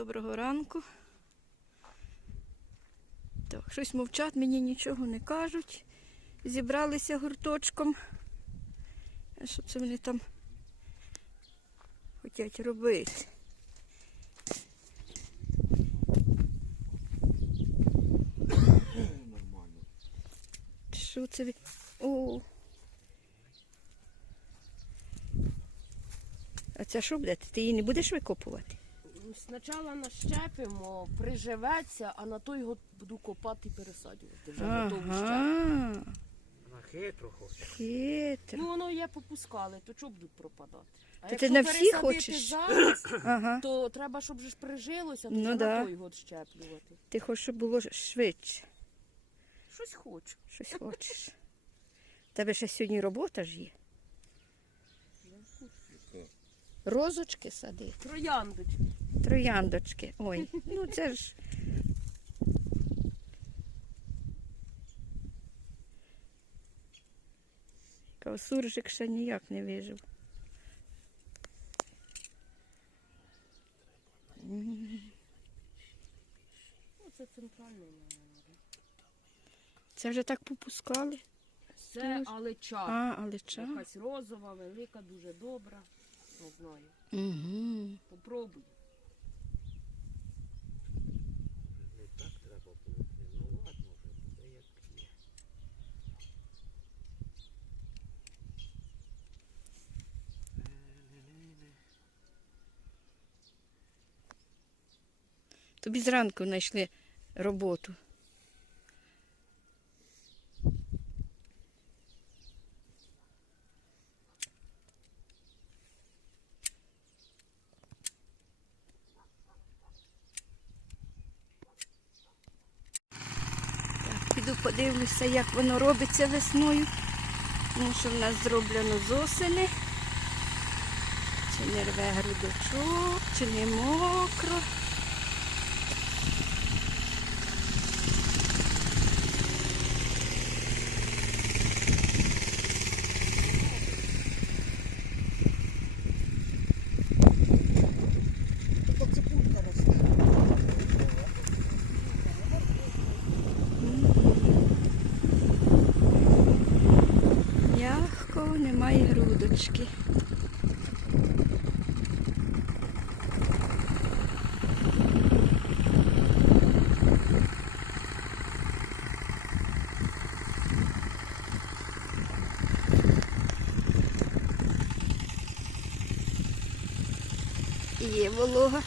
доброго ранку. Так, щось мовчать, мені нічого не кажуть. Зібралися гурточком. Що це вони там хочуть робити? Що це? О. А це що буде? Ти її не будеш викопувати? Спочатку нащепимо, приживеться, а на той год буду копати і пересаджувати. Вже готову щепку. Ага, Вона хитро хоче. хитро. Ну воно є попускали, то чого будуть пропадати? А То ти якщо на всі пересадити хочеш? зараз, Ага. то треба, щоб же ж прижилося, то Ну вже да. на той год щеплювати. Ти хочеш, щоб було швидше. Щось хочу. Щось хочеш. У тебе ще сьогодні робота ж є. Розочки сади, Трояндочки. Трояндочки. Ой, ну це ж. Кавсуржик ще ніяк не вижив. Ну, це центральний. Це вже так попускали. Це алеча. А, алеча. Якась розова, велика, дуже добра. Угу. Попробуй. Не так треба було. Ну ладно вже, буде як є. Е-не-не-не. Тобі зранку знайшли роботу. Піду подивлюся, як воно робиться весною. Тому що в нас зроблено з осени. Чи не рве грудочок, чи не мокро. Грудочки. Є волога.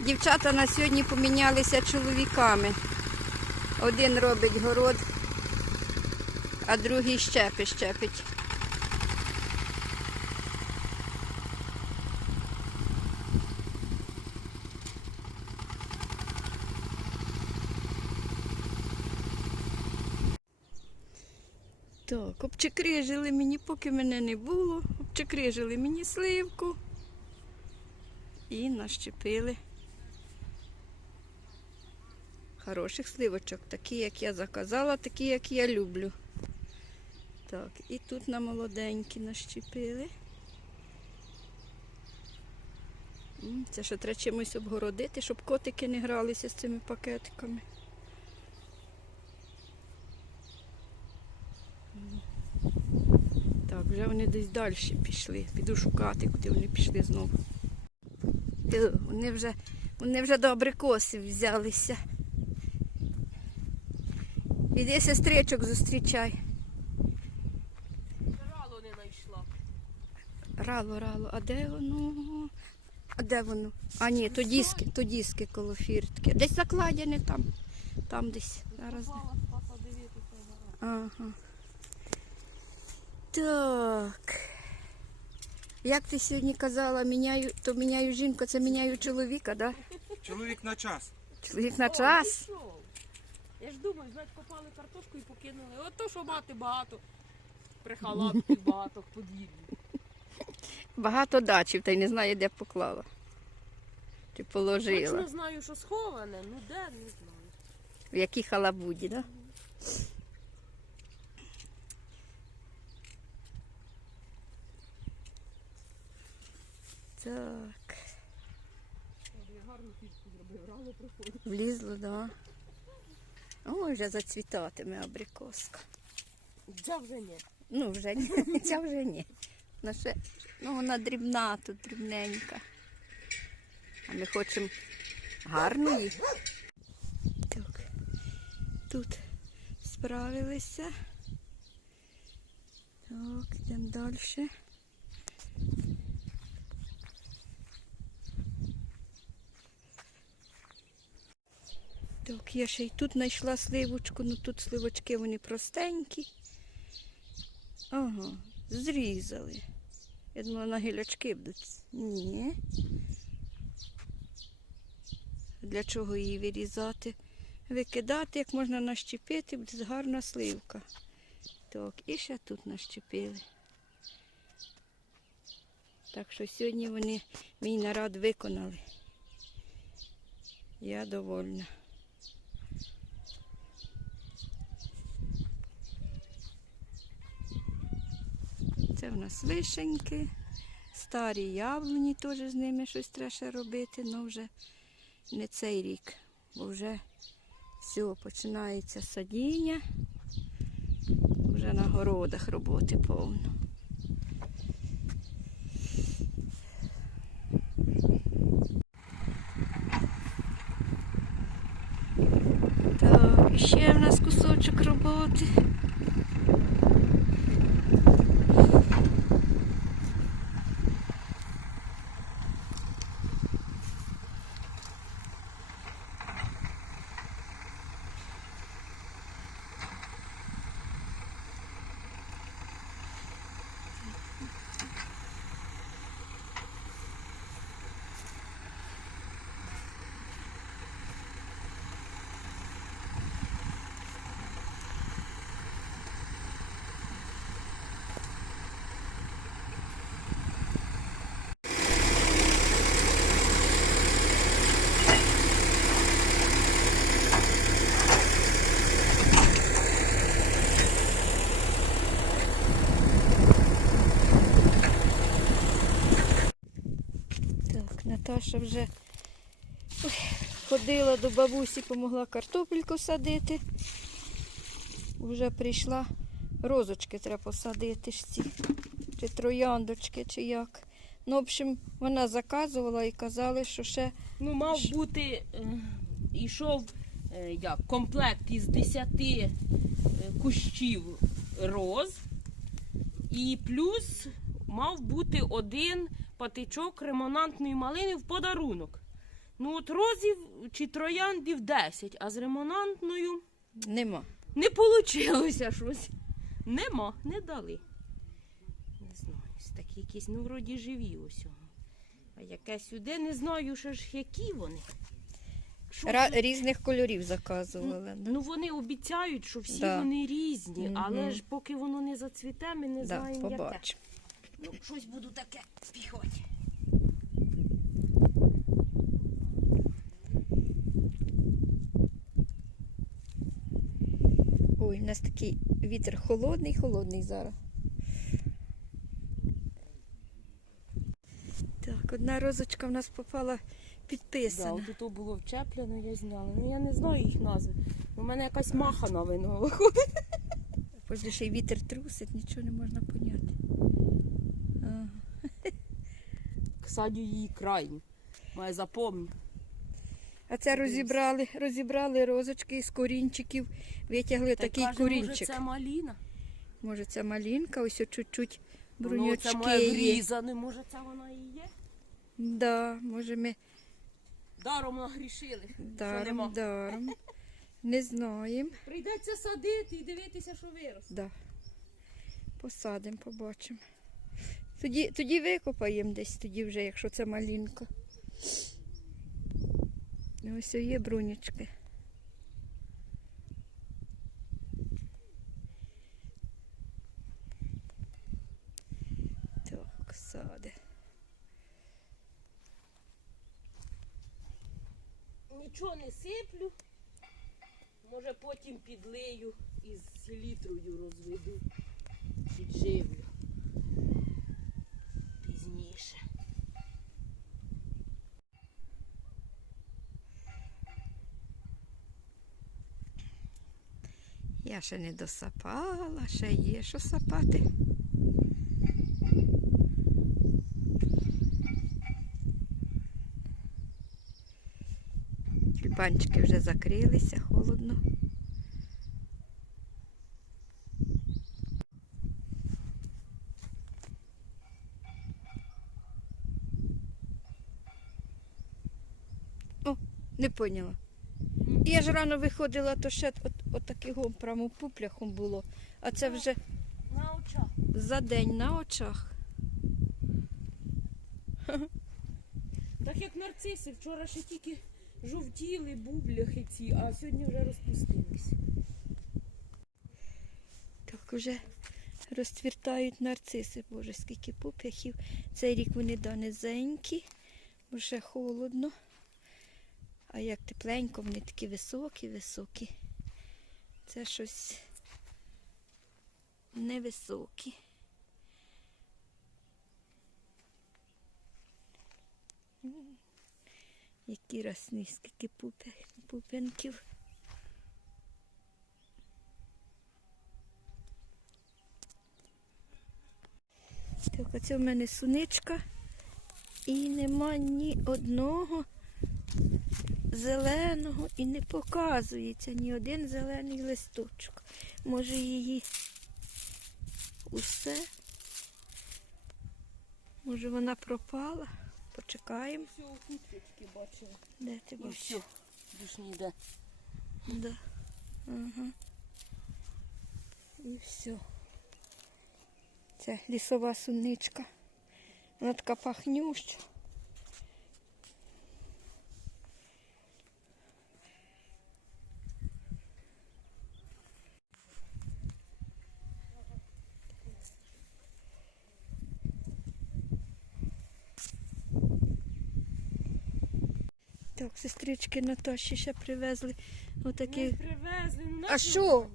Дівчата на сьогодні помінялися чоловіками. Один робить город, а другий щепи щепить. Так, обчекрижили мені, поки мене не було, обчекрижили мені сливку. І нащепили хороших сливочок, такі, як я заказала, такі, як я люблю. Так, і тут на молоденькі нащепили. Це ще треба чимось обгородити, щоб котики не гралися з цими пакетиками. Так, вже вони десь далі пішли. Піду шукати, куди вони пішли знову. Е, Вони вже, вони вже до абрикосів взялися. Іди сестричок зустрічай. Рало не знайшла. Рало, рало, а де воно? А де воно? А ні, то диски, то диски коло фіртки. Десь закладені там. Там десь. Зараз. Ага. Так. Як ти сьогодні казала, міняю, то міняю жінку, це міняю чоловіка, да? Чоловік на час. Чоловік на час. пішов. Я ж думаю, знаєте, копали картошку і покинули. Ото що мати багато. Прихалатки багато подібні. Багато дачів, та й не знає, де поклала. Чи положила. Точно знаю, що сховане, ну де, не знаю. В якій халабуді, да? Так, Я гарну фішку зробив, рано приходить. влізло, да. О, вже зацвітатиме абрикоска. Ця вже ні. Ну, вже ні, ця вже ні. Вона ще, ну, вона дрібна тут, дрібненька. А ми хочемо гарної. Так, тут справилися. Так, йдемо далі. Так, я ще й тут знайшла сливочку, ну тут сливочки вони простенькі. Ага, зрізали. Я думала, на гілячки будуть. Ні. Для чого її вирізати? Викидати, як можна нащепити, буде гарна сливка. Так, і ще тут нащепили. Так що сьогодні вони мій нарад виконали. Я довольна. Це в нас вишеньки, старі яблуні теж з ними щось треба робити, але вже не цей рік, бо вже все, починається садіння, вже на городах роботи повно. І ще в нас кусочок роботи. Так, вже ой, ходила до бабусі, допомогла картопельку садити. Вже прийшла. Розочки треба посадити ж ці, чи трояндочки, чи як. Ну, в общем, вона заказувала і казали, що ще Ну, мав бути, е, йшов е, як, комплект із 10 е, кущів роз. І плюс мав бути один патичок ремонантної малини в подарунок. Ну, от розів чи трояндів 10, а з ремонантною нема. не вийшло щось. Нема, не дали. Не знаю, ось такі якісь, ну, вроді живі ось. А яке сюди, не знаю, ще ж які вони. Що Ра- різних кольорів заказували. да. Ну вони обіцяють, що всі Да. вони різні, але Мгм. ж поки воно не зацвіте, ми не да, знаємо яке. побачимо. Ну, щось буду таке піхоті. Ой, у нас такий вітер холодний, холодний зараз. Так, одна розочка в нас попала Да, підписана. от тут було вчеплено, я зняла. Ну я не знаю їх назви. У мене якась маха на вино виходить. Позже ще й вітер трусить, нічого не можна поняти. Ага. Садю її крайню. Має запомню. А це розібрали, розібрали розочки з корінчиків, витягли такий каже, корінчик. Може, це маліна. Може, це малинка, ось чуть-чуть Воно це бруньочки має є. врізане, може це вона і є. Да, може ми Даром нагрішили. даром, нема. даром. Не знаємо. Прийдеться садити і дивитися, що виросте. Да. Посадимо, побачимо. Тоді, тоді викопаємо десь, тоді вже, якщо це малинка. Ось є брунічки. Так, сади. Нічого не сиплю. Може потім підлию із селітрою розведу. Підживлю пізніше. Я ще не досапала, ще є що сапати. Тюльпанчики вже закрилися холодно. Не поняла. Я ж рано виходила, то ще от, от такого прямо пупляхом було. А це вже На очах. за день на очах. Так як нарциси, вчора ще тільки жовтіли, бубляхи ці, а сьогодні вже розпустились. Так вже розцвітають нарциси. Боже, скільки пуп'яхів. Цей рік вони да низенькі, бо ще холодно. А як тепленько, вони такі високі, високі. Це щось невисокі. Які росні, скільки пупя- Так, оце в мене суничка. І нема ні одного зеленого і не показується ні один зелений листочок. Може її усе. Може вона пропала. Почекаємо. Все, тут я тільки бачила. Де ти бачиш? все, більш ніде. Да. Ага. І все. Це лісова суничка. Вона така пахнюща. Так, сестрички Наташі ще привезли отакі. Ми привезли. ну, А що? ви?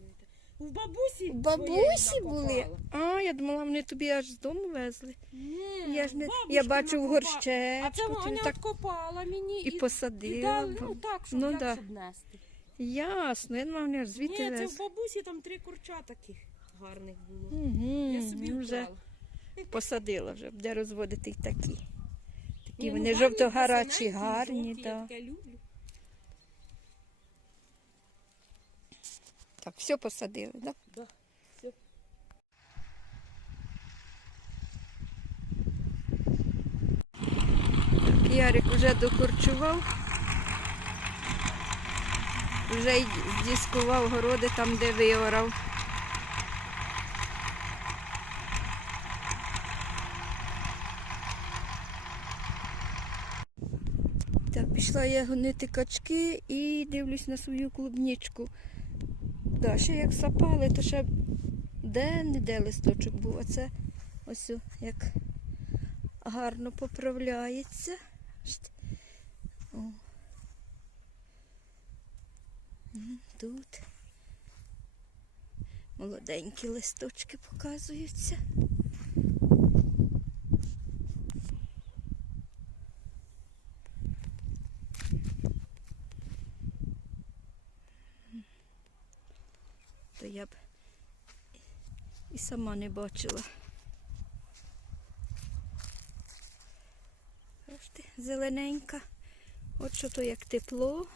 В бабусі В Бабусі своєї були? накопала. А, я думала, вони тобі аж з дому везли. Ні, Я ж не я бачу в накопала. горщечку, А це Ваня так откопала мені і і, і посадила. дали, ну так, щоб ну як да. щоб нести. Ясно, я думала, вони аж звідти Ні, це в везли. бабусі там три курча таких гарних було. Угу, Я собі вже вкрала. посадила вже, де розводити й такі. Такі Ні, ну, вони гарні, жовто-гарячі, красивенькі, гарні. жовті, Я Да. таке люблю. Так, все посадили, так? Да. Так, Ярик вже докорчував. Вже й здіскував городи там, де виорав. Так, пішла я гонити качки і дивлюсь на свою клубничку. Да, ще як сапали, то ще де-не-де листочок був. А це ось як гарно поправляється. О. Тут молоденькі листочки показуються. Я б і сама не бачила. Бачите, зелененька. От що то як тепло.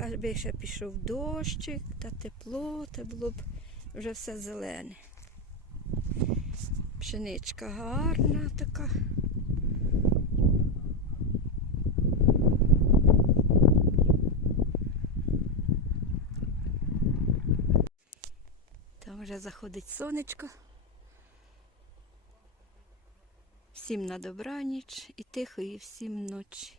Аби ще пішов дощик та тепло, та було б вже все зелене. Пшеничка гарна така. Там вже заходить сонечко. Всім на добраніч і тихої всім ночі.